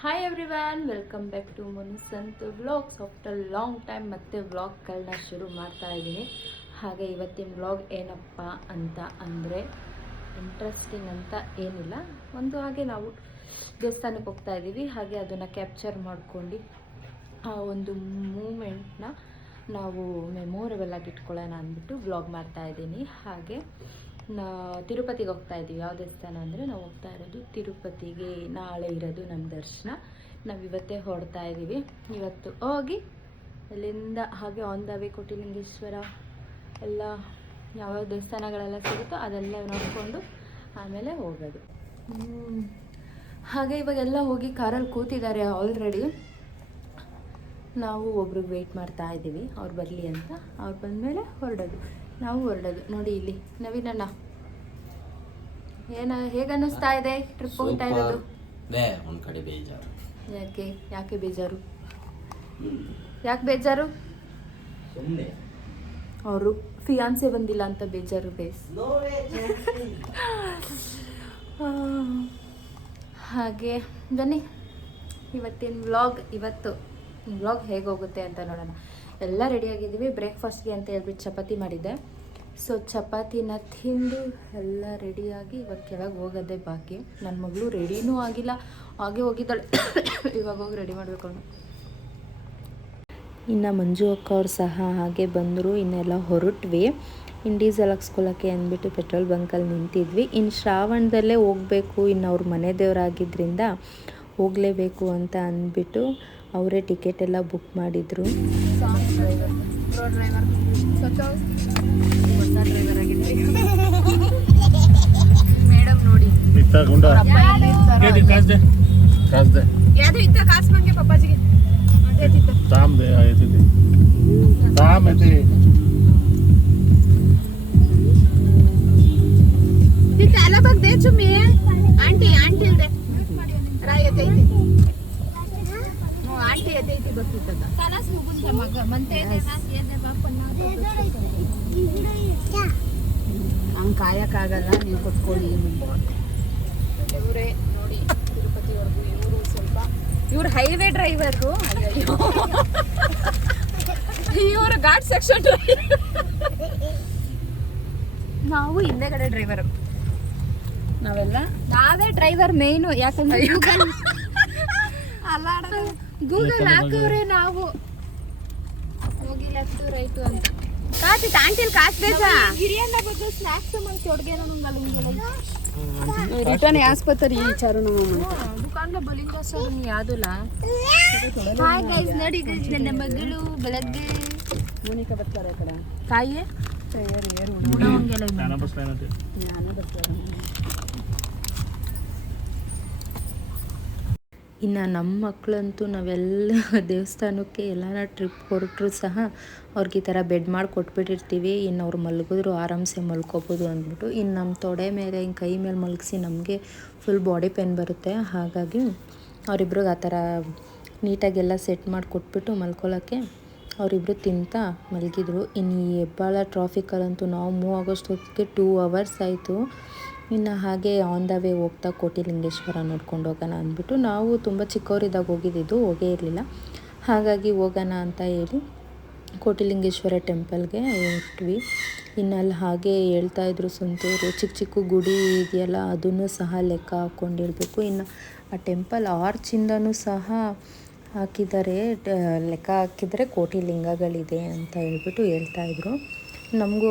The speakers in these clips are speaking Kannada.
Hi everyone, welcome back to Munisanthu vlogs. After long time ಮತ್ತೆ ವ್ಲಾಗ್ಗಳನ್ನ ಶುರು ಮಾಡ್ತಾ ಇದ್ದೀನಿ. ಹಾಗೆ ಇವತ್ತಿನ ವ್ಲಾಗ್ ಏನಪ್ಪ ಅಂತ ಅಂದರೆ ಇಂಟ್ರೆಸ್ಟಿಂಗ್ ಅಂತ ಏನಿಲ್ಲ, ಹಾಗೆ ನಾವು ದೇವಸ್ಥಾನಕ್ಕೆ ಹೋಗ್ತಾ ಇದ್ದೀವಿ. ಹಾಗೆ ಅದನ್ನು ಕ್ಯಾಪ್ಚರ್ ಮಾಡ್ಕೊಂಡು ಆ ಒಂದು ಮೂಮೆಂಟ್ನ ನಾವು ಮೆಮೊರೇಬಲ್ ಆಗಿ ಇಟ್ಕೊಳ್ಳೋಣ ಅಂದ್ಬಿಟ್ಟು ವ್ಲಾಗ್ ಮಾಡ್ತಾ ಇದ್ದೀನಿ. ಹಾಗೆ ತಿರುಪತಿಗೆ ಹೋಗ್ತಾ ಇದ್ದೀವಿ. ಯಾವ ದೇವಸ್ಥಾನ ಅಂದರೆ ನಾವು ಹೋಗ್ತಾ ಇರೋದು ತಿರುಪತಿಗೆ. ನಾಳೆ ಇರೋದು ನಮ್ಮ ದರ್ಶನ. ನಾವು ಇವತ್ತೇ ಹೊರಡ್ತಾ ಇದ್ದೀವಿ. ಇವತ್ತು ಹೋಗಿ ಅಲ್ಲಿಂದ ಹಾಗೆ ಆನ್ ದ ವೇ ಕೋಟಿಲಿಂಗೇಶ್ವರ ಎಲ್ಲ ಯಾವ್ಯಾವ ದೇವಸ್ಥಾನಗಳೆಲ್ಲ ಸಿಗುತ್ತೋ ಅದೆಲ್ಲ ನೋಡಿಕೊಂಡು ಆಮೇಲೆ ಹೋಗೋದು. ಹಾಗೆ ಇವಾಗೆಲ್ಲ ಹೋಗಿ ಕಾರಲ್ಲಿ ಕೂತಿದ್ದಾರೆ ಆಲ್ರೆಡಿ. ನಾವು ಒಬ್ರಿಗೆ ವೆಯ್ಟ್ ಮಾಡ್ತಾ ಇದ್ದೀವಿ, ಅವ್ರು ಬರಲಿ ಅಂತ. ಅವ್ರು ಬಂದಮೇಲೆ ಹೊರಡೋದು, ನಾವು ಹೊರಡೋದು. ನೋಡಿ ಇಲ್ಲಿ ನವೀನಣ್ಣ, ಹೇಗೆ ಅನ್ನಿಸ್ತಾ ಇದೆ ಟ್ರಿಪ್ ಹೋಗ್ತಾ ಇರೋದು? ಒಂದು ಕಡೆ ಬೇಜಾರು. ಯಾಕೆ ಬೇಜಾರು? ಯಾಕೆ ಬೇಜಾರು? ಸುಮ್ಮನೆ ಅವರು ಫಿಯಾನ್ಸೆ ಬಂದಿಲ್ಲ ಅಂತ ಬೇಜಾರು. ಹಾಗೆ ಬನ್ನಿ ಇವತ್ತಿನ ವ್ಲಾಗ್ ಹೇಗೆ ಹೋಗುತ್ತೆ ಅಂತ ನೋಡೋಣ. ಎಲ್ಲ ರೆಡಿಯಾಗಿದ್ದೀವಿ. ಬ್ರೇಕ್ಫಾಸ್ಟ್ಗೆ ಅಂತ ಹೇಳ್ಬಿಟ್ಟು ಚಪಾತಿ ಮಾಡಿದ್ದೆ. ಸೊ ಚಪಾತಿನ ತಿಂದು ಎಲ್ಲ ರೆಡಿಯಾಗಿ ಇವಾಗ ಕೆಳಗೆ ಹೋಗೋದೇ ಬಾಕಿ. ನನ್ನ ಮಗಳು ರೆಡಿನೂ ಆಗಿಲ್ಲ, ಹಾಗೆ ಹೋಗಿದ್ದಾಳೆ. ಇವಾಗ ಹೋಗಿ ರೆಡಿ ಮಾಡಬೇಕು ಅವನು. ಇನ್ನು ಮಂಜು ಅಕ್ಕ ಅವ್ರು ಸಹ ಹಾಗೆ ಬಂದರು. ಇನ್ನೆಲ್ಲ ಹೊರಟ್ವಿ. ಡೀಸೆಲ್ ಹಾಕ್ಸ್ಕೊಳ್ಳೋಕ್ಕೆ ಅಂದ್ಬಿಟ್ಟು ಪೆಟ್ರೋಲ್ ಬಂಕಲ್ಲಿ ನಿಂತಿದ್ವಿ. ಇನ್ನು ಶ್ರಾವಣದಲ್ಲೇ ಹೋಗಬೇಕು, ಇನ್ನು ಅವ್ರ ಮನೆ ದೇವರಾಗಿದ್ದರಿಂದ ಹೋಗಲೇಬೇಕು ಅಂತ ಅಂದ್ಬಿಟ್ಟು ಅವರೇ ಟಿಕೆಟ್ ಎಲ್ಲ ಬುಕ್ ಮಾಡಿದರು. ಮೇಡಮ್ ನೋಡಿ ಹಂಗೆ ಕಾಯಕ್ಕಾಗಲ್ಲ, ನೀವು ಕೊಟ್ಕೊಳ್ಳಿ. ಇವರೇ ನೋಡಿ ತಿರುಪತಿವರೆಗೂ. ಇವರು ಹೈವೇ ಡ್ರೈವರು, ಇವರು ಘಾಟ್ ಸೆಕ್ಷನ್ ಡ್ರೈವರ್, ನಾವು ಹಿಂದೆಗಡೆ ಡ್ರೈವರು. ನಾವೇ ಡ್ರೈವರ್ ಮೇಯ್ನು. ಯಾಕಂದ್ರೆ ಗೂಗಲ್ ಹಾಕಿವ್ರೆ ನಾವು ಹೋಗಿ ಲೆಫ್ಟ್ ರೈಟು ಅಂತ. ಆಂಟಿಲ್ ಕಾಸು ಬೇಕಾ? ರಿಟರ್ನ್ ಆಸ್ಪತ್ರೆ ಈ ಚಾರು ದುಕಾನ್ಲ ಬಲಿಂಗ ಸರ್ ಯಾವ್ದಲ್ಲ. ಹಾಯ್ ಗೈಸ್, ನೋಡಿ ಗೈಸ್, ನನ್ನ ಮಗಳು ಬೆಳಗ್ಗೆ ಮೋನಿಕಾ ಬರ್ತಾರೆ ಕಡೆ ಕಾಯಿ ನಾನು ಬರ್ತಾರೆ. ಇನ್ನು ನಮ್ಮ ಮಕ್ಕಳಂತೂ ನಾವೆಲ್ಲ ದೇವಸ್ಥಾನಕ್ಕೆ ಎಲ್ಲಾರ ಟ್ರಿಪ್ ಹೊರಟ್ರು ಸಹ ಅವ್ರಿಗೆ ಈ ಥರ ಬೆಡ್ ಮಾಡಿ ಕೊಟ್ಬಿಟ್ಟಿರ್ತೀವಿ. ಇನ್ನು ಅವ್ರು ಮಲಗಿದ್ರು ಆರಾಮ್ಸೆ ಮಲ್ಕೋಬೋದು ಅಂದ್ಬಿಟ್ಟು. ಇನ್ನು ನಮ್ಮ ತೊಡೆ ಮೇಲೆ ಹಿಂಗೆ ಕೈ ಮೇಲೆ ಮಲಗಿಸಿ ನಮಗೆ ಫುಲ್ ಬಾಡಿ ಪೇನ್ ಬರುತ್ತೆ. ಹಾಗಾಗಿ ಅವರಿಬ್ರಿಗೆ ಆ ಥರ ನೀಟಾಗೆಲ್ಲ ಸೆಟ್ ಮಾಡಿ ಕೊಟ್ಬಿಟ್ಟು ಮಲ್ಕೊಳ್ಳೋಕ್ಕೆ ಅವರಿಬ್ಬರು ತಿಂತಾ ಮಲಗಿದ್ರು. ಇನ್ನು ಈ ಹೆಬ್ಬಾಳ ಟ್ರಾಫಿಕಲ್ಲಂತೂ ನಾವು ಮೂವ್ ಆಗೋಷ್ಟೊತ್ತಿಗೆ 2 hours ಆಯಿತು. ಇನ್ನು ಹಾಗೆ ಆನ್ ದ ವೇ ಹೋಗ್ತಾ ಕೋಟಿಲಿಂಗೇಶ್ವರ ನೋಡ್ಕೊಂಡು ಹೋಗೋಣ ಅಂದ್ಬಿಟ್ಟು, ನಾವು ತುಂಬ ಚಿಕ್ಕವರಿದ್ದಾಗ ಹೋಗೇ ಇರಲಿಲ್ಲ. ಹಾಗಾಗಿ ಹೋಗೋಣ ಅಂತ ಹೇಳಿ ಕೋಟಿಲಿಂಗೇಶ್ವರ ಟೆಂಪಲ್ಗೆ ಹೋಗ್ಟ್ವಿ. ಇನ್ನು ಅಲ್ಲಿ ಹಾಗೆ ಹೇಳ್ತಾಯಿದ್ರು ಸಂತೂರು ಚಿಕ್ಕ ಚಿಕ್ಕ ಗುಡಿ ಇದೆಯಲ್ಲ, ಅದನ್ನು ಸಹ ಲೆಕ್ಕ ಹಾಕ್ಕೊಂಡು ಹೇಳ್ಬೇಕು. ಇನ್ನು ಆ ಟೆಂಪಲ್ ಆರ್ಚಿಂದನೂ ಸಹ ಹಾಕಿದ್ದಾರೆ, ಲೆಕ್ಕ ಹಾಕಿದರೆ ಕೋಟಿ ಲಿಂಗಗಳಿದೆ ಅಂತ ಹೇಳ್ಬಿಟ್ಟು ಹೇಳ್ತಾಯಿದ್ರು. ನಮಗೂ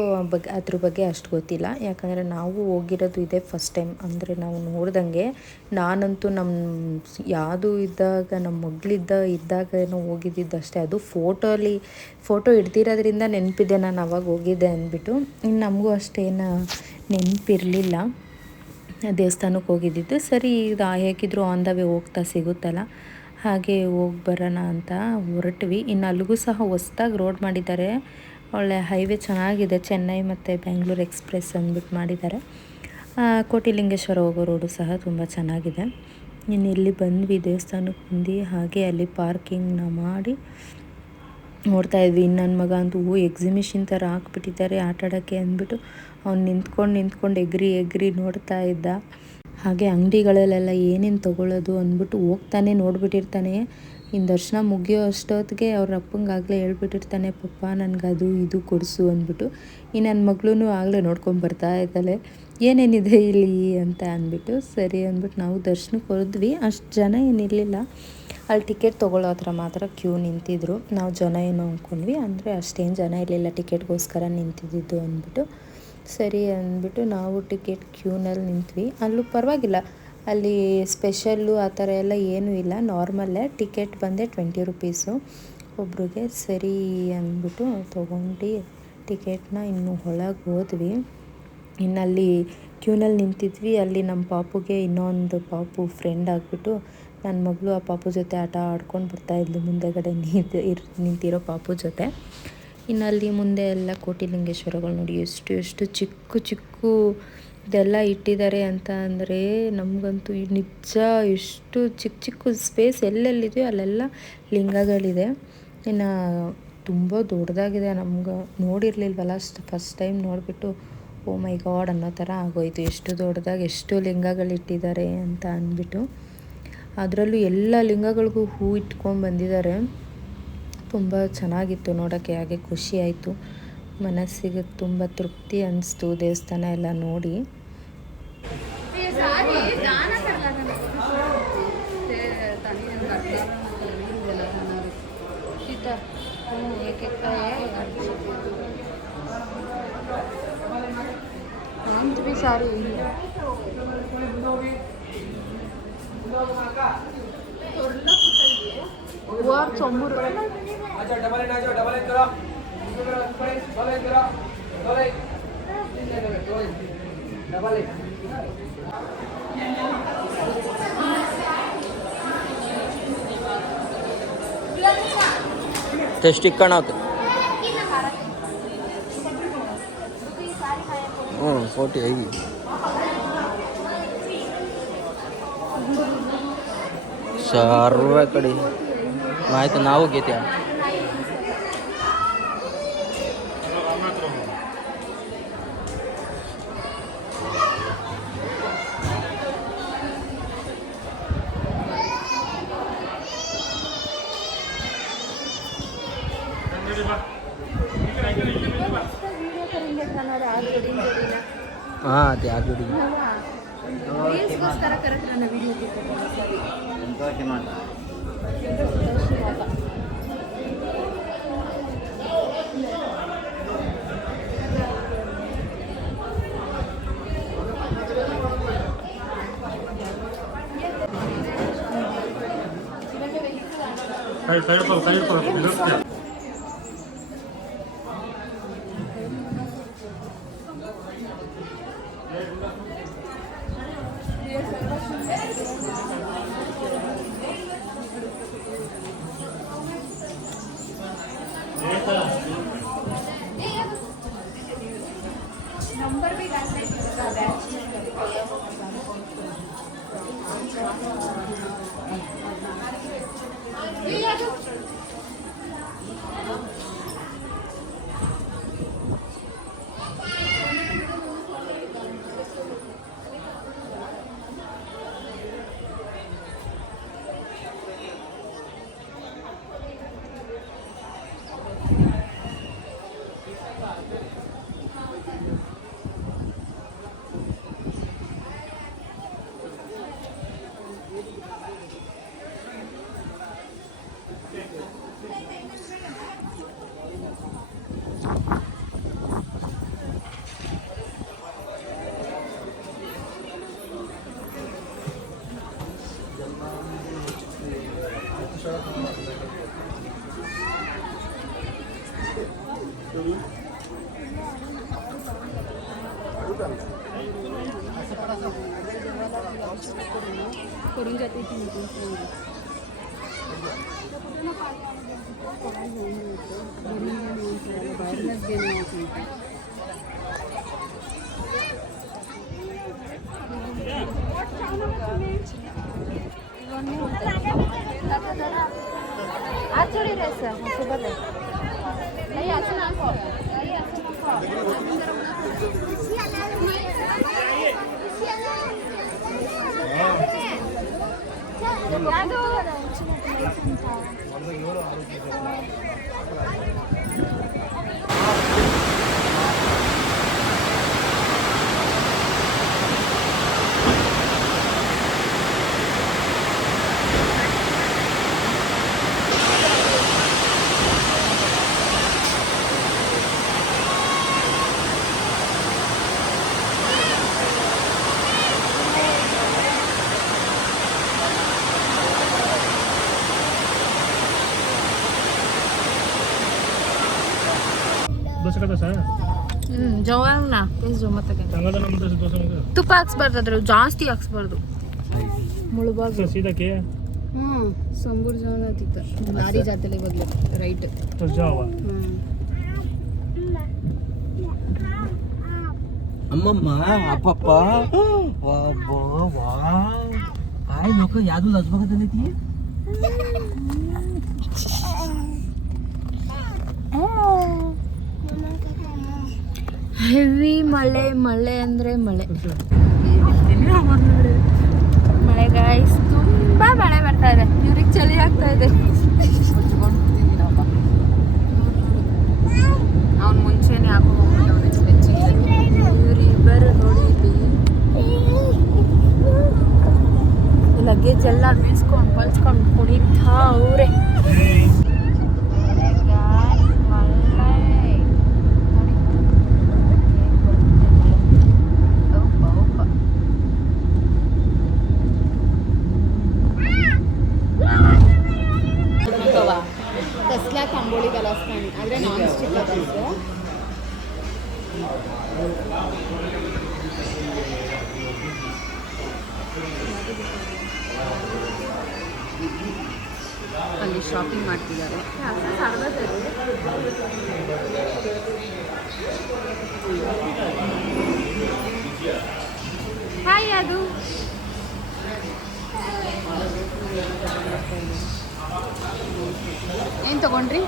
ಅದ್ರ ಬಗ್ಗೆ ಅಷ್ಟು ಗೊತ್ತಿಲ್ಲ, ಯಾಕಂದರೆ ನಾವು ಹೋಗಿರೋದು ಇದೇ ಫಸ್ಟ್ ಟೈಮ್. ಅಂದರೆ ನಾವು ನೋಡ್ದಂಗೆ, ನಾನಂತೂ ಯಾವುದು ಇದ್ದಾಗ ನಮ್ಮ ಇದ್ದಾಗ ಏನೋ ಹೋಗಿದ್ದಿದ್ದಷ್ಟೇ. ಅದು ಫೋಟೋ ಹಿಡ್ದಿರೋದ್ರಿಂದ ನೆನಪಿದೆ ನಾನು ಅವಾಗ ಹೋಗಿದ್ದೆ ಅಂದ್ಬಿಟ್ಟು. ಇನ್ನು ನಮಗೂ ಅಷ್ಟೇನು ನೆನಪಿರಲಿಲ್ಲ ದೇವಸ್ಥಾನಕ್ಕೆ ಹೋಗಿದ್ದಿದ್ದು. ಸರಿ, ಇದು ಹೇಗಿದ್ರು ಆನ್ ದ ವೇ ಹೋಗ್ತಾ ಸಿಗುತ್ತಲ್ಲ, ಹಾಗೆ ಹೋಗಿ ಬರೋಣ ಅಂತ ಹೊರಟ್ವಿ. ಇನ್ನು ಅಲ್ಲಿಗೂ ಸಹ ಹೊಸ್ದಾಗಿ ರೋಡ್ ಮಾಡಿದ್ದಾರೆ, ಒಳ್ಳೆ ಹೈವೇ ಚೆನ್ನಾಗಿದೆ. ಚೆನ್ನೈ ಮತ್ತು ಬೆಂಗಳೂರು ಎಕ್ಸ್ಪ್ರೆಸ್ ಅಂದ್ಬಿಟ್ಟು ಮಾಡಿದ್ದಾರೆ. ಕೋಟಿಲಿಂಗೇಶ್ವರ ಹೋಗೋ ರೋಡು ಸಹ ತುಂಬ ಚೆನ್ನಾಗಿದೆ. ಇನ್ನು ಇಲ್ಲಿ ಬಂದ್ವಿ, ದೇವಸ್ಥಾನಕ್ಕೆ ಬಂದು ಹಾಗೆ ಅಲ್ಲಿ ಪಾರ್ಕಿಂಗ್ನ ಮಾಡಿ ನೋಡ್ತಾಯಿದ್ವಿ. ಇನ್ನು ನನ್ನ ಮಗ ಅಂತೂ ಎಕ್ಸಿಬಿಷನ್ ಥರ ಹಾಕ್ಬಿಟ್ಟಿದ್ದಾರೆ ಆಟಾಡೋಕ್ಕೆ ಅಂದ್ಬಿಟ್ಟು ಅವ್ನು ನಿಂತ್ಕೊಂಡು ಎಗ್ರಿ ನೋಡ್ತಾ ಇದ್ದ. ಹಾಗೆ ಅಂಗಡಿಗಳಲ್ಲೆಲ್ಲ ಏನೇನು ತೊಗೊಳ್ಳೋದು ಅಂದ್ಬಿಟ್ಟು ಹೋಗ್ತಾನೆ ನೋಡಿಬಿಟ್ಟಿರ್ತಾನೆ. ಇನ್ನು ದರ್ಶನ ಮುಗಿಯೋ ಅಷ್ಟೊತ್ತಿಗೆ ಅವ್ರ ಅಪ್ಪಂಗಾಗಲೇ ಹೇಳ್ಬಿಟ್ಟಿರ್ತಾನೆ, ಪಪ್ಪ ನನಗದು ಇದು ಕೊಡಿಸು ಅಂದ್ಬಿಟ್ಟು. ಈ ನನ್ನ ಮಗಳೂ ಆಗಲೇ ನೋಡ್ಕೊಂಡು ಬರ್ತಾ ಇದ್ದಾಳೆ, ಏನೇನಿದೆ ಇಲ್ಲಿ ಅಂತ ಅಂದ್ಬಿಟ್ಟು. ಸರಿ ಅಂದ್ಬಿಟ್ಟು ನಾವು ದರ್ಶನಕ್ಕೆ ಹೊರದ್ವಿ. ಅಷ್ಟು ಜನ ಏನಿರಲಿಲ್ಲ, ಅಲ್ಲಿ ಟಿಕೆಟ್ ತೊಗೊಳ್ಳೋ ಹತ್ರ ಮಾತ್ರ ಕ್ಯೂ ನಿಂತಿದ್ರು. ನಾವು ಜನ ಏನೋ ಅಂದ್ಕೊಂಡ್ವಿ, ಅಂದರೆ ಅಷ್ಟೇನು ಜನ ಇರಲಿಲ್ಲ, ಟಿಕೆಟ್ಗೋಸ್ಕರ ನಿಂತಿದ್ದು ಅಂದ್ಬಿಟ್ಟು. ಸರಿ ಅಂದ್ಬಿಟ್ಟು ನಾವು ಟಿಕೆಟ್ ಕ್ಯೂನಲ್ಲಿ ನಿಂತ್ವಿ. ಅಲ್ಲೂ ಪರವಾಗಿಲ್ಲ, ಅಲ್ಲಿ ಸ್ಪೆಷಲ್ಲು ಆ ಥರ ಎಲ್ಲ ಏನೂ ಇಲ್ಲ, ನಾರ್ಮಲ್ಲೇ. ಟಿಕೆಟ್ ಬಂದೆ 20 ರೂಪೀಸು ಒಬ್ರಿಗೆ. ಸರಿ ಅಂದ್ಬಿಟ್ಟು ತೊಗೊಂಡು ಟಿಕೆಟ್ನ ಇನ್ನು ಒಳಗೆ ಹೋದ್ವಿ. ಇನ್ನಲ್ಲಿ ಕ್ಯೂನಲ್ಲಿ ನಿಂತಿದ್ವಿ. ಅಲ್ಲಿ ನಮ್ಮ ಪಾಪುಗೆ ಇನ್ನೊಂದು ಪಾಪು ಫ್ರೆಂಡ್ ಆಗಿಬಿಟ್ಟು ನನ್ನ ಮಗಳು ಆ ಪಾಪು ಜೊತೆ ಆಟ ಆಡ್ಕೊಂಡು ಬರ್ತಾಯಿದ್ಲು, ಮುಂದೆಗಡೆ ನಿಂತಿರೋ ಪಾಪು ಜೊತೆ. ಇನ್ನಲ್ಲಿ ಮುಂದೆ ಎಲ್ಲ ಕೋಟಿಲಿಂಗೇಶ್ವರಗಳು ನೋಡಿ, ಎಷ್ಟು ಚಿಕ್ಕ ಚಿಕ್ಕ ಇದೆಲ್ಲ ಇಟ್ಟಿದ್ದಾರೆ ಅಂತ ಅಂದರೆ ನಮಗಂತೂ ನಿಜ ಎಷ್ಟು ಚಿಕ್ಕ ಚಿಕ್ಕ ಸ್ಪೇಸ್ ಎಲ್ಲೆಲ್ಲಿದೆಯೋ ಅಲ್ಲೆಲ್ಲ ಲಿಂಗಗಳಿದೆ. ಇನ್ನು ತುಂಬ ದೊಡ್ಡದಾಗಿದೆ, ನಮ್ಗೆ ನೋಡಿರಲಿಲ್ವಲ್ಲ ಫಸ್ಟ್ ಟೈಮ್ ನೋಡಿಬಿಟ್ಟು ಓ ಮೈ ಗಾಡ್ ಅನ್ನೋ ಥರ ಆಗೋಯಿತು, ಎಷ್ಟು ದೊಡ್ಡದಾಗಿ ಎಷ್ಟು ಲಿಂಗಗಳಿಟ್ಟಿದ್ದಾರೆ ಅಂತ ಅಂದ್ಬಿಟ್ಟು. ಅದರಲ್ಲೂ ಎಲ್ಲ ಲಿಂಗಗಳಿಗೂ ಹೂ ಇಟ್ಕೊಂಡು ಬಂದಿದ್ದಾರೆ. ತುಂಬ ಚೆನ್ನಾಗಿತ್ತು ನೋಡೋಕ್ಕೆ, ಹಾಗೆ ಖುಷಿ ಆಯಿತು, ಮನಸ್ಸಿಗೆ ತುಂಬ ತೃಪ್ತಿ ಅನ್ನಿಸ್ತು ದೇವಸ್ಥಾನ ಎಲ್ಲ ನೋಡಿ. सारी ಸ್ಟಿಕ್ ಕಾಣತ್ತೆ. 40 ಐದು सर्व कಡೆ माहिती नाव घेत्या. हाँ ते आज जोड़ी नंबर भी डालना है करून जाते ती आज जोड़ी रहे सर सुबह नहीं असं ना ದೋಸೆ ದೋಸೆ ಜವಾನ ಪ್ಲೀಸ್ ಜೊಮತ್ತಾಗೆ ಸಂಗದ ನಮ್ಮ ದೋಸೆ ದೋಸೆ ತುಪ್ಪ ಹಾಕ್ಸ್ಬಾರ್ದು ಅದ್ರ ಜಾಸ್ತಿ ಹಾಕ್ಸ್ಬಾರ್ದು ಮುಳುಬಾಗ ಸೀದಕ್ಕೆ ಸಂಬೂರ್ ಜವನ ಆತಿತ್ತು ಲಾರಿ ಜಾತ್ರೆ ಬದಲು ರೈಟ್ ಜಾವ ಅಮ್ಮಮ್ಮ ಅಪ್ಪಪ್ಪ ವಾ ಆಯ್ ನೋಕ ಯಾವ್ದು ಲಜ್ಬಾಗದೈತಿ ಹೆವಿ ಮಳೆ ಮಳೆ ಅಂದರೆ ಮಳೆ ಮಳೆ ಗಾಯ್ಸ್ ತುಂಬ ಮಳೆ ಬರ್ತಾ ಇದೆ ಇವ್ರಿಗೆ ಚಳಿ ಆಗ್ತಾ ಇದೆ ಅವ್ನು ಮುಂಚೆನೇ ಇವರಿಬ್ಬರು ನೋಡಿ ಲಗೇಜ್ ಎಲ್ಲ ಬೀಳ್ಸ್ಕೊಂಡು ಬಲ್ಸ್ಕೊಂಡು ಕುಣಿತಾ ಅವರೇ ತಸ್ಲಾ ಕಂಬೋಳಿ ಕಲಾಸ್ತಾನೆ ಆದರೆ ನಾನ್ ಸ್ಟಿಕ್ ಅದಲ್ಸು ಅಲ್ಲಿ ಶಾಪಿಂಗ್ ಮಾಡ್ತಿದ್ದಾರೆ ಹಾಯ್ ಅದು ಏನು ತಗೊಂಡ್ರಿ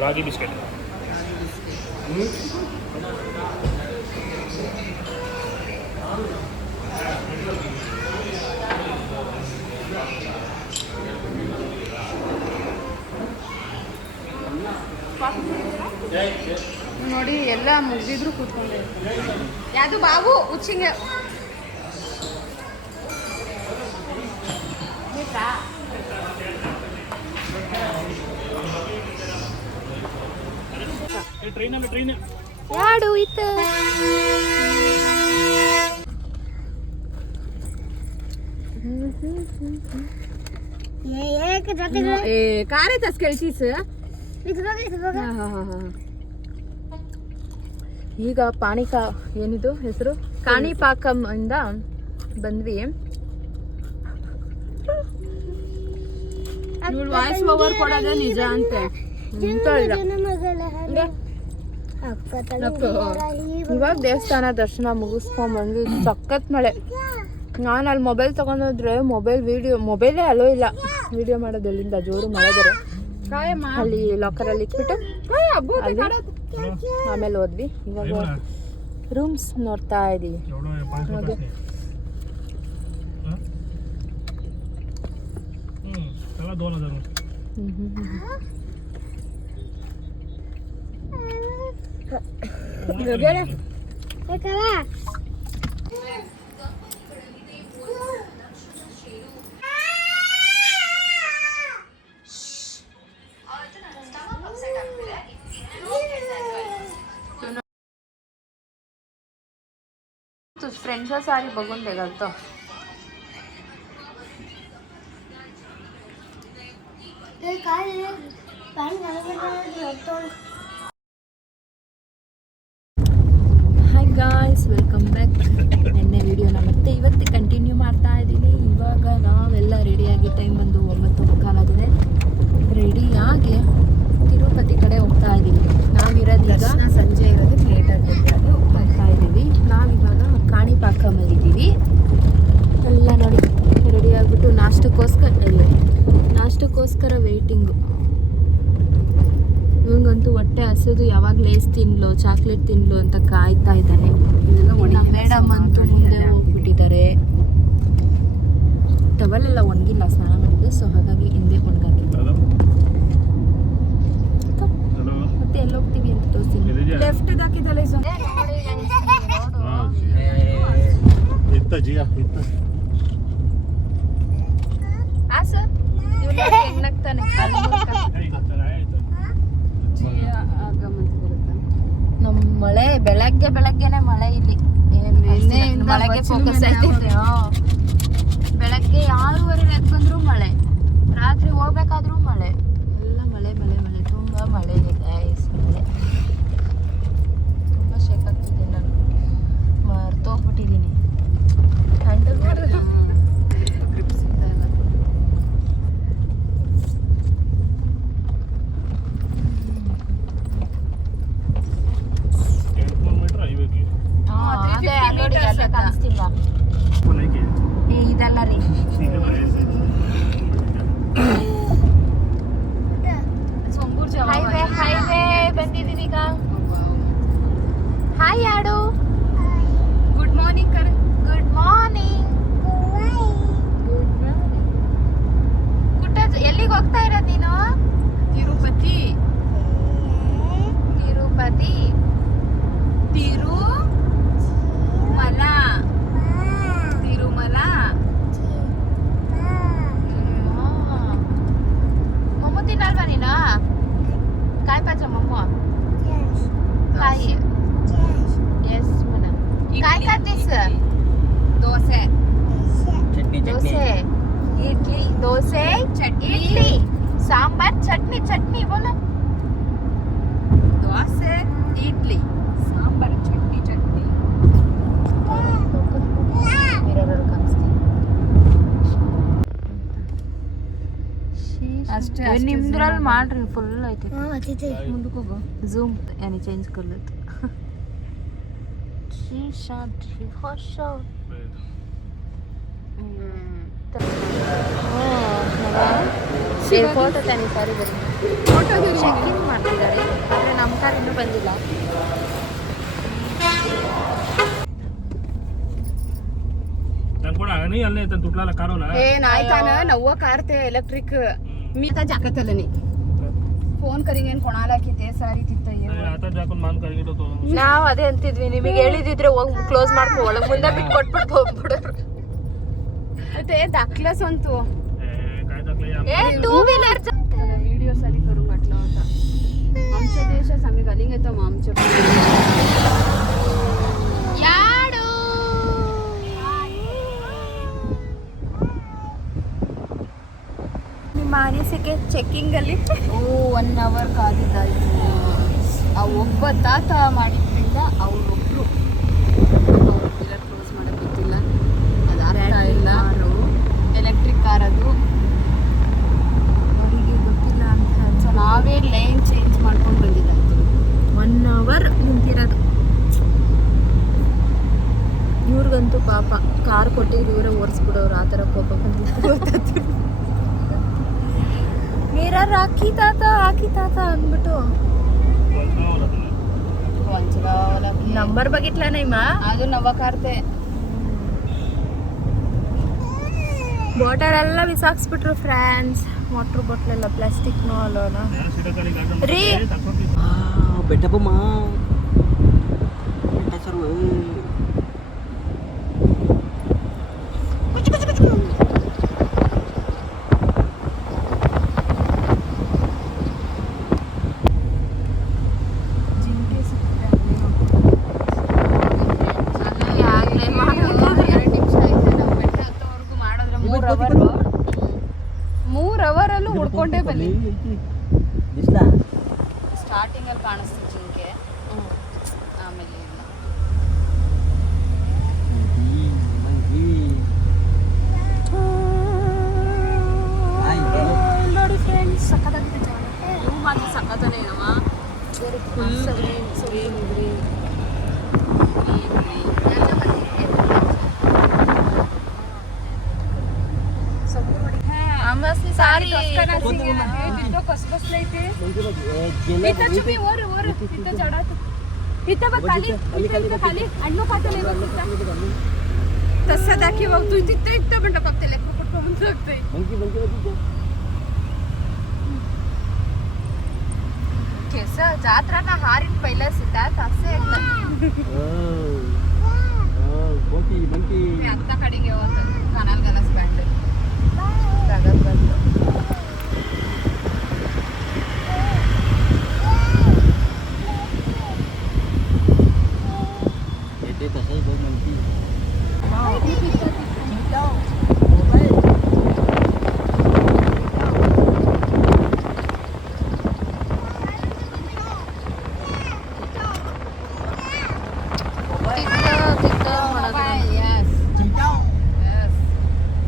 ರಾಗಿ ಬಿಸ್ಕೆಟ್ ನೋಡಿ ಎಲ್ಲ ಮುಗಿದಿದ್ರು ಕೂತ್ಕೊಂಡೆ ಯಾವುದು ಬಾಬು ಉಚ್ಚಿಂಗೆ ಟ್ರೈನ್ ಯಾಡು ಇತ್ತು ಕಾರೇ ತಸ್ ಕೇಳ್ತೀಸ್ ಈಗ ಪಾಣಿಕ ಏನಿದು ಹೆಸರು ಕಾಣಿಪಾಕಂ ಇಂದ ಬಂದ್ವಿ ವಾಯ್ಸ್ ಓವರ್ ಕೊಡೋದೇ ನಿಜ ಅಂತೆ ಎಂತ ಇಲ್ಲ ಇವಾಗ ದೇವಸ್ಥಾನ ದರ್ಶನ ಮುಗಿಸ್ಕೊಂಡ್ ಬಂದ್ವಿ ಸಖತ್ ಮಳೆ ನಾನು ಅಲ್ಲಿ ಮೊಬೈಲ್ ತಗೊಂಡೋದ್ರೆ ಮೊಬೈಲೇ ಅಲೋ ಇಲ್ಲ ವಿಡಿಯೋ ಮಾಡೋದು ಎಲ್ಲಿಂದ ಜೋರು ಮಳೆ ಬರೋ ಅಲ್ಲಿ ಲಾಕರಲ್ಲಿ ಇಟ್ಬಿಟ್ಟು ಅಲ್ಲಿ ಆಮೇಲೆ ಹೋದ್ವಿ ಇವಾಗ ರೂಮ್ಸ್ ನೋಡ್ತಾ ಇದೀವಿ ಹಾಗೆ त्याला 2000 फ्रेंड्स सारी बघून दे घालतो ಹಾಯ್ ಗಾಯ್ಸ್ ವೆಲ್ಕಮ್ ಬ್ಯಾಕ್ ನಿನ್ನೆ ವಿಡಿಯೋನ ಮತ್ತೆ ಇವತ್ತು ಕಂಟಿನ್ಯೂ ಮಾಡ್ತಾ ಇದ್ದೀನಿ ಇವಾಗ ನಾವೆಲ್ಲ ರೆಡಿಯಾಗಿ ಟೈಮ್ ಬಂದು 9:15 ಆಗಿದೆ ರೆಡಿಯಾಗಿ ತಿರುಪತಿ ಕಡೆ ಹೋಗ್ತಾ ಇದ್ದೀವಿ ನಾವಿರೋದೀಗ ಸಂಜೆ ಇರೋದು ಲೇಟ್ ಆಗುತ್ತೆ ಅದು ಹೋಗ್ತಾ ಇದ್ದೀವಿ ನಾವಿವಾಗ ಕಾಣಿಪಾಕಮಲ್ಲಿದ್ದೀವಿ ಎಲ್ಲ ನೋಡಿ ರೆಡಿ ಆಗಿಬಿಟ್ಟು ನಾಷ್ಟಕ್ಕೋಸ್ಕರ ವೆಯ್ಟಿಂಗು ಇವಂಗೊಂದು ಮಗಂತೂ ಹೊಟ್ಟೆ ಹಸಿದು ಯಾವಾಗ ಲೇಸ್ ತಿನ್ಲು ಚಾಕ್ಲೇಟ್ ತಿನ್ಲು ಅಂತ ಕಾಯ್ತಾ ಇದ್ದಾನೆ. ಮೇಡಮ್ ಅಂತೂ ಮುಂದೆ ಹೋಗ್ಬಿಟ್ಟಿದ್ದಾರೆ. ಟವಲೆಲ್ಲ ಒಣಗಿಲ್ಲ ಸ್ನಾನ ಮಾಡಿದ್ರೆ, ಸೊ ಹಾಗಾಗಿ ಹಿಂದೆ ಒಣಗಾಕಿದ್ದು. ಮತ್ತೆ ಎಲ್ಲಿ ಹೋಗ್ತೀವಿ ಅಂತ ತೋರಿಸ್ತೀನಿ. ಲೆಫ್ಟ್ ಹಾಕಿದ್ದಲ್ಲ ಇತ್ತ ಜಿಯಾ ಇತ್ತ. ಆ ಸರ್ ಹೆಣ್ಣಾಗ್ತಾನೆ. ನಮ್ಮ ಮಳೆ ಬೆಳಗ್ಗೆನೆ ಮಳೆ ಇಲ್ಲಿ ಮಳೆಗೆ ಫೋಕಸ್ ಆಯ್ತೈತೆ. ಬೆಳಗ್ಗೆ 6:30 ಬಂದ್ರು ಮಳೆ, ರಾತ್ರಿ ಹೋಗ್ಬೇಕಾದ್ರೂ ಮಳೆ, ಎಲ್ಲ ಮಳೆ ಮಳೆ ಮಳೆ, ತುಂಬಾ ಮಳೆ ಇದೆ ಗೈಸ್. ಮಳೆ ತುಂಬಾ ಶೇಕ್ ಆಗ್ತಿದೆ, ನಾನು ಮರ್ತೋಗ್ಬಿಟ್ಟಿದ್ದೀನಿ. ಹ್ಯಾಂಡಲ್ ಗ್ರಿಪ್ಸ್ ಇಲ್ಲ. ಅದೇ ನೋಡಿ ಎಲ್ಲ ಕಾಣಿಸ್ತಿಲ್ಲ. ಇದೆಲ್ಲ ರೀ ಹೈವೇ ಬಂದಿದೀವಿ ಈಗ. ಹಾಯ್ ಯಾಡು. ಗುಡ್ ಮಾರ್ನಿಂಗ್ ಕರೆ. Good morning. ಗುಡ್. ಎಲ್ಲಿಗೆ ಹೋಗ್ತಾ ಇರೋದು ನೀನು? ತಿರುಪತಿ. ತಿರುಪತಿ. ತಿರುಮಲ. ಮೊಮ್ಮ ತಿನ್ನಲ್ವಾ ನೀನು? ಕಾಯಿ ಪಚ್ಚ ಮೊಮ್ಮ ಕಾಯಿ. ಎಸ್ ಮನ ಕಾಯಿ ಕತ್ತಿಸ್. ದೋಸೆ. ದೋಸೆ, ಇಡ್ಲಿ, ದೋಸೆ, ಇಡ್ಲಿ, ಸಾಂಬಾರ್, ಚಟ್ನಿ ಬೋಲ. ದೋಸೆ, ಇಡ್ಲಿ, ಸಾಂಬಾರ್, ಚಟ್ನಿ. ಮಿರರ್ ಕಾಣಿಸ್ತೀನಿ ಅಷ್ಟೇ. ನಿಮ್ದ್ರಲ್ಲಿ ಮಾಡ್ರಿ, ಫುಲ್ ಐತೆ. ಮುಂದಕ್ಕೆ ಹೋಗು. ಝೂಮ್ ಯಾನಿ ಚೇಂಜ್ ಕರ್ಲತ್. ಫೋಟೋ ತಾನಿ ಸಾರಿ ಬನ್ನಿ. ಚೆಕಿಂಗ್ ಮಾಡ್ತಿದ್ದಾರೆ, ಆದರೆ ನಮ್ಮ ಕಾರ್ ಇನ್ನೂ ಬಂದಿಲ್ಲ. नहीं अल्ले तन तुटला कारोना ए नाय कान नव्वा कार ते इलेक्ट्रिक मी आता जाकतलनी फोन करिंगे कोणाला की ते सारी तित्त आता जाकून मान करेंगे तो ನಾವು ಅದೇ ಅಂತಿದ್ವಿ, ನಿಮಗೆ ಹೇಳಿದಿದ್ರೆ ಹೋಗಿ ಕ್ಲೋಸ್ ಮಾಡ್ಕೊ, ಒಳಗೆ ಮುಂದೆ ಬಿಟ್ಟು ಕೊಟ್ಬಿಟ್ಟು ಹೋಗ್ಬಿಡೋರು. ते दाखलंच म्हणतो काय दाखले ए टू व्हीलर व्हिडिओ सारी करून म्हटलं होता. आमच्या देशात आम्ही घालिंग येतो मग आमच्या ಯಾಡು ನಿಮ್ಮ ಅನಿಸಿಕೆ ಚೆಕ್ಕಿಂಗ್ ಅಲ್ಲಿ? 1 ಅವರ್ ಕಾದಿದ್ದಾಯ್ತು. ಆ ಒಬ್ಬ ತಾತ ಮಾಡಿದ್ರಿಂದ ಅವರೊಬ್ರು ಪಿಲ್ಲರ್ ಕ್ಲೋಸ್ ಮಾಡಕ್ ಗೊತ್ತಿಲ್ಲ, ಅದಾಗ್ತಾ ಇಲ್ಲ. ಎಲೆಕ್ಟ್ರಿಕ್ ಕಾರ್ ಅದು ಅವರಿಗೆ ಗೊತ್ತಿಲ್ಲ ಅಂತ. ಸೊ ನಾವೇ ಲೈನ್ ಚೇಂಜ್ ಮಾಡ್ಕೊಂಡು ಬಂದಿದ್ದಾಯ್ತು. 1 ಅವರ್ ನಿಂತಿರೋದು. ಇವ್ರಿಗಂತೂ ಪಾಪ ಕಾರ್ ಕೊಟ್ಟಿದ್ರು ಇವರೇ ಓಡಿಸ್ಬಿಡೋರು, ಆ ಥರ ಕೋಪ ಬಂದಿತ್ತು. ಮಿರರ್ ಹಾಕಿ ತಾತ ಅಂದ್ಬಿಟ್ಟು. ನಂಬರ್ ಬಗಿಟ್ಲ ನೈಮ ಅದು ನವ ಕಾರ್ತೆ ಬಾಟಲ್ ಎಲ್ಲ ಬಿಸಾಕ್ಸ್ಬಿಟ್ರು ಫ್ರೆಂಡ್ಸ್. ವಾಟರ್ ಬಾಟ್ಲ್ ಎಲ್ಲ ಪ್ಲಾಸ್ಟಿಕ್ನು ಅಲ್ಲೋನ ರೀ. ಬೆಟ್ಟಪ್ಪಮ್ಮ ಬೆಟ್ಟ ಸರ್ವ ಅವರಲ್ಲೂ ಹುಡ್ಕೊಂಡೇ ಬನ್ನಿ. ಬಿಸ್ಲಾ ಸ್ಟಾರ್ಟಿಂಗ್ ಅಲ್ಲಿ ಕಾಣಿಸ್ತು ಜಿಂಕೆ, ಆಮೇಲೆ ನೋಡಿ ಫ್ರೆಂಡ್ಸ್, ಸಕ್ಕತ್ತಾಗಿದೆ ಜಾಗ. ರೂಮ್ ಆಗಿ ಸಕ್ಕತ್ತಾನೆ ನಮ್ಮ ಫುಲ್ आमसनी सारी इथं कसं ऐते इथं चुमी वर वर इथं चढात इथं बघ खाली इथं खाली आणलो पाहतो बघ तसं दाखव बघ तू तिथं इथं म्हणतो फक्त लेकरं कुठं पाहून शकते केस जात राहता हारीत पहिल्या सिद्धात असे मी आत्ता काढी घेऊ कानाला घालास बँड कागद बंद येते तसंच बघ म्हणती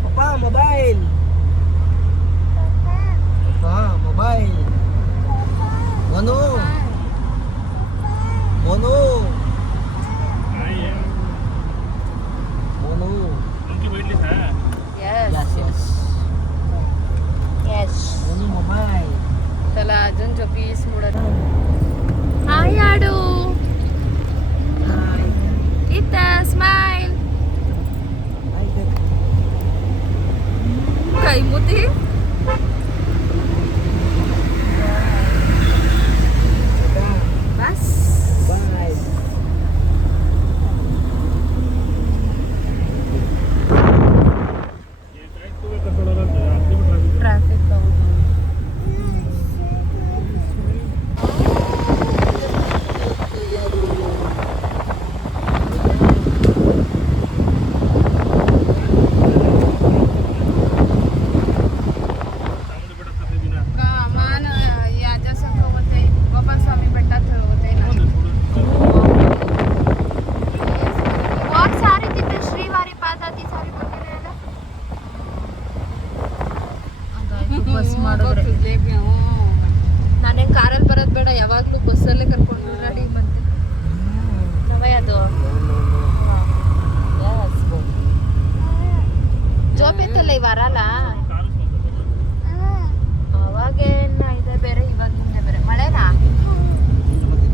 पप्पा मोबाईल पप्पा मोबाईल मोनू मोनू नाही आहे. मोनू तुमची बैठलीच आहे yes yes yes Monu mobile त्याला अजून जो पीस मुडत हाय आडू हाय इथं स्माइल काही मोठी बस बाय हे काय तुम्ही कसं राहतं आपली पण ट्रॅफिक चांगली पडत कसं बिना मान याच्या संघ होते गोपाल स्वामी बेटात होते ना वाट सारी तिथे श्रीवारी पाದ ती सारी ಬಂದಿರಲ್ಲ ಬಸ್ ಮಾಡಿದ್ರೆ ನಾನೇ ಕಾರಲ್ಲಿ ಬರೋದು ಬೇಡ ಯಾವಾಗಲೂ ಬಸ್ಸಲ್ಲೇ ಕರ್ಕೊಂಡು ಓಡಾಡಿ ಮತ್ತೆ ನವಯ ಅದು ಜಾಬ್ ಇತ್ತಲ್ಲ ಈ ವಾರ ಅಲ್ಲ ಅವಾಗೇನ ಇದೆ ಬೇರೆ ಇವಾಗಿಂದ ಬೇರೆ ಮಳೆನಾ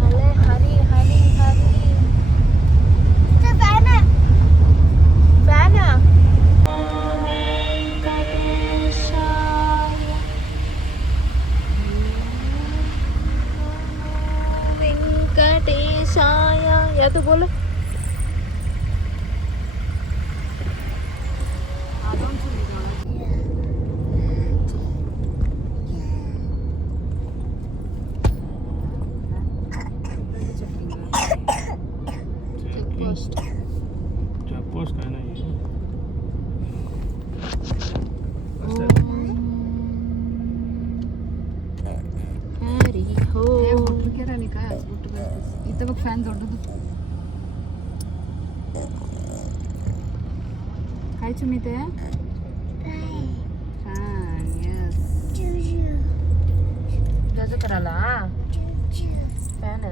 ಮಳೆ ಹನಿ ಹನಿ ಹನಿ ಫ್ಯಾನ ವೆಂಕಟೇಶಾಯ ಯಾವುದು ಬೋಲು चॅकपोस्ट काय नाही हरी हो इथं बघ फॅन जोडतो काय चुमी ते फॅन यस त्याचं करायला fan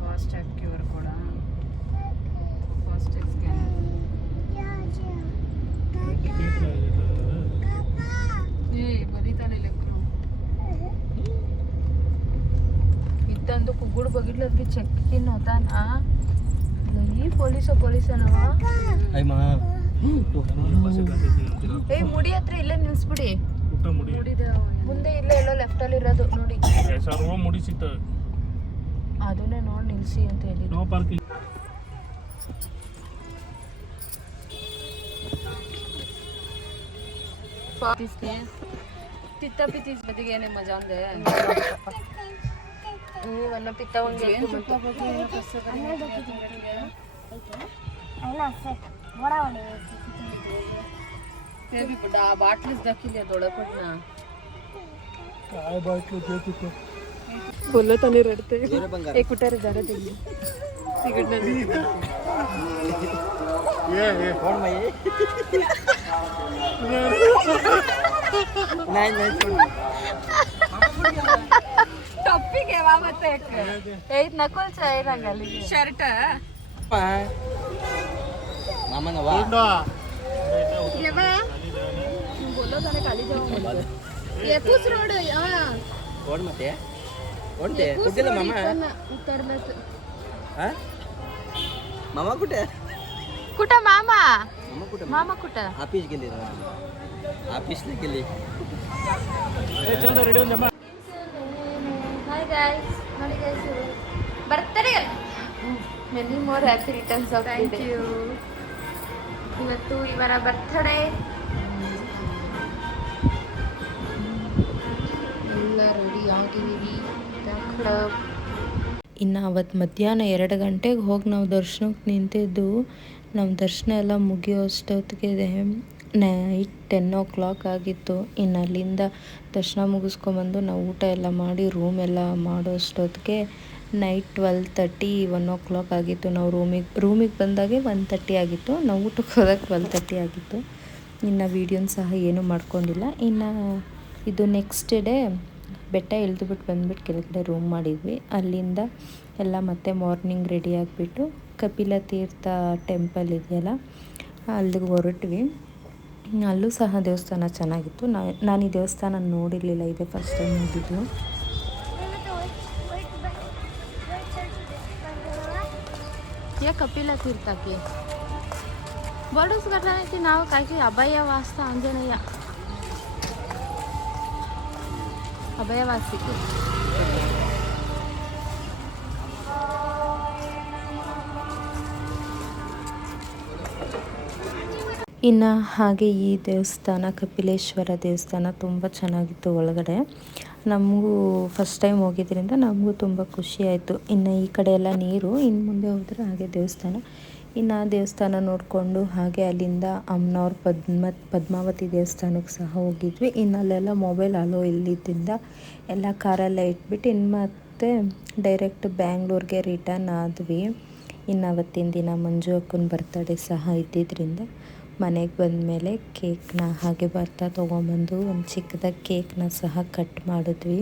FASTag QR code FASTag scan बघितले लेकरू इथं कुगुड बघितलं की चेक इन होता ना ही ಪೊಲೀಸ ನವ हाय मा ಏ ಮುಡಿ ಹತ್ರ ಇಲ್ಲೇ ನಿಲ್ಸ್ಬಿಡಿ ಊಟ ಮುಡಿ ಮುಂದೆ ಇಲ್ಲೇ ಎಲ್ಲೋ ಲೆಫ್ಟ್ ಅಲ್ಲಿ ಇರೋದು ನೋಡಿ ಸರ್ವ ಮುಡಿ ಸಿಗ್ತದೆ ಅದನ್ನೇ ನೋಡಿ ನಿಲ್ಸಿ ಅಂತ ಹೇಳಿ ನೋ ಪಾರ್ಕಿಂಗ್ तिथं बी तीच बदी घेणे मजा आंदे वन्न पित्त ಒಂದು ते बी बाटलीच दाखिली डोळ्यापडना काय बाटली ते तिथे बोलत आणि रडते जोरे बंगार एक कुठे जरा दिली तिकडनं ये कोण बाई नाही नाही कोण टप्पी घेवा मत एक ए नकोच आहे रंगाली शर्ट मामा नवा घेवा खाली जावा एकूच रोड हा ओढ मते ओढते कुठेला मामा उतरलं हा मामा कुठे कुठं मामा मामा कुठे मामा कुठं ऑफिस गेले ना ऑफिसला गेले ರೆಡಿ ಒಂದು ಜಮ್ಮ ಹಾಯ್ ಗೈಸ್ ನೋಡಿ ಗೈಸ್ ಬರ್ತಾರೆ many more happy returns of the day ಇವತ್ತು ಇವರ ಬರ್ತ್ಡೇ ಎಲ್ಲ ರೆಡಿ ಆಗಿದ್ದೀವಿ ಕ್ಲಬ್ ಇನ್ನು ಅವತ್ತು ಮಧ್ಯಾಹ್ನ 2 ಗಂಟೆಗೆ ಹೋಗಿ ನಾವು ದರ್ಶನಕ್ಕೆ ನಿಂತಿದ್ದು ನಮ್ಮ ದರ್ಶನ ಎಲ್ಲ ಮುಗಿಯೋ ಅಷ್ಟೊತ್ತಿಗೆ ನೈಟ್ 10 o'clock ಆಗಿತ್ತು. ಇನ್ನು ಅಲ್ಲಿಂದ ದರ್ಶನ ಮುಗಿಸ್ಕೊಂಬಂದು ನಾವು ಊಟ ಎಲ್ಲ ಮಾಡಿ ರೂಮ್ ಎಲ್ಲ ಮಾಡೋ ಅಷ್ಟೊತ್ತಿಗೆ ನೈಟ್ 12:30 1 o'clock ಆಗಿತ್ತು. ನಾವು ರೂಮಿಗೆ ಬಂದಾಗೆ 1:30 ಆಗಿತ್ತು. ನಾವು ಊಟಕ್ಕೆ ಹೋದಾಗ 12:30 ಆಗಿತ್ತು. ಇನ್ನು ವೀಡಿಯೋನ ಸಹ ಏನೂ ಮಾಡ್ಕೊಂಡಿಲ್ಲ. ಇನ್ನು ಇದು ನೆಕ್ಸ್ಟ್ ಡೇ ಬೆಟ್ಟ ಇಳಿದುಬಿಟ್ಟು ಬಂದುಬಿಟ್ಟು ಕೆಳಗಡೆ ರೂಮ್ ಮಾಡಿದ್ವಿ. ಅಲ್ಲಿಂದ ಎಲ್ಲ ಮತ್ತೆ ಮಾರ್ನಿಂಗ್ ರೆಡಿ ಆಗಿಬಿಟ್ಟು ಕಪಿಲ ತೀರ್ಥ ಟೆಂಪಲ್ ಇದೆಯಲ್ಲ ಅಲ್ಲಿಗೆ ಹೊರಟ್ವಿ. ಅಲ್ಲೂ ಸಹ ದೇವಸ್ಥಾನ ಚೆನ್ನಾಗಿತ್ತು. ನಾನು ಈ ದೇವಸ್ಥಾನ ನೋಡಿರಲಿಲ್ಲ, ಇದೆ ಫಸ್ಟ್ ಟೈಮ್ ನೋಡಿದ್ದು. हे कपिल तीर्थाची बडूच घटनाचे नाव काय की अभयवास्त आंजनेय अभयवासी ಇನ್ನು ಹಾಗೆ ಈ ದೇವಸ್ಥಾನ ಕಪಿಲೇಶ್ವರ ದೇವಸ್ಥಾನ ತುಂಬ ಚೆನ್ನಾಗಿತ್ತು. ಒಳಗಡೆ ನಮಗೂ ಫಸ್ಟ್ ಟೈಮ್ ಹೋಗಿದ್ದರಿಂದ ನಮಗೂ ತುಂಬ ಖುಷಿ ಆಯಿತು. ಇನ್ನು ಈ ಕಡೆ ಎಲ್ಲ ನೀರು, ಇನ್ನು ಮುಂದೆ ಹೋದರೆ ಹಾಗೆ ದೇವಸ್ಥಾನ. ಇನ್ನು ಆ ದೇವಸ್ಥಾನ ನೋಡಿಕೊಂಡು ಹಾಗೆ ಅಲ್ಲಿಂದ ಅಮ್ಮನವ್ರ ಪದ್ಮಾವತಿ ದೇವಸ್ಥಾನಕ್ಕೆ ಸಹ ಹೋಗಿದ್ವಿ. ಇನ್ನು ಅಲ್ಲೆಲ್ಲ ಮೊಬೈಲ್ ಅಲೋ ಇಲ್ಲಿದ್ದರಿಂದ ಎಲ್ಲ ಕಾರಲ್ಲೇ ಇಟ್ಬಿಟ್ಟು ಇನ್ನು ಮತ್ತೆ ಡೈರೆಕ್ಟ್ ಬ್ಯಾಂಗ್ಳೂರಿಗೆ ರಿಟರ್ನ್ ಆದ್ವಿ. ಇನ್ನು ಅವತ್ತಿನ ದಿನ ಮಂಜು ಅಕ್ಕನ ಬರ್ತಡೇ ಸಹ ಇದ್ದಿದ್ದರಿಂದ ಮನೆಗೆ ಬಂದಮೇಲೆ ಕೇಕ್ನ ಹಾಗೆ ಬರ್ತಾ ತೊಗೊಂಬಂದು ಒಂದು ಚಿಕ್ಕದಾಗಿ ಕೇಕ್ನ ಸಹ ಕಟ್ ಮಾಡಿದ್ವಿ.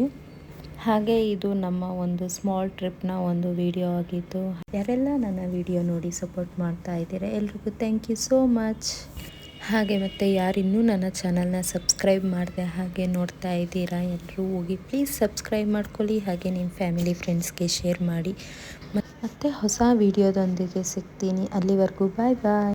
ಹಾಗೆ ಇದು ನಮ್ಮ ಒಂದು ಸ್ಮಾಲ್ ಟ್ರಿಪ್ನ ಒಂದು ವಿಡಿಯೋ ಆಗಿತ್ತು. ಯಾರೆಲ್ಲ ನನ್ನ ವಿಡಿಯೋ ನೋಡಿ ಸಪೋರ್ಟ್ ಮಾಡ್ತಾ ಇದ್ದೀರಾ ಎಲ್ರಿಗೂ ಥ್ಯಾಂಕ್ ಯು ಸೋ ಮಚ್. ಹಾಗೆ ಮತ್ತು ಯಾರಿನ್ನೂ ನನ್ನ ಚಾನಲ್ನ ಸಬ್ಸ್ಕ್ರೈಬ್ ಮಾಡಿದೆ ಹಾಗೆ ನೋಡ್ತಾ ಇದ್ದೀರಾ ಎಲ್ಲರೂ ಹೋಗಿ ಪ್ಲೀಸ್ ಸಬ್ಸ್ಕ್ರೈಬ್ ಮಾಡ್ಕೊಳ್ಳಿ. ಹಾಗೆ ನಿಮ್ಮ ಫ್ಯಾಮಿಲಿ ಫ್ರೆಂಡ್ಸ್ಗೆ ಶೇರ್ ಮಾಡಿ. ಮತ್ತು ಹೊಸ ವಿಡಿಯೋದೊಂದಿಗೆ ಸಿಗ್ತೀನಿ. ಅಲ್ಲಿವರೆಗೂ ಬಾಯ್ ಬಾಯ್.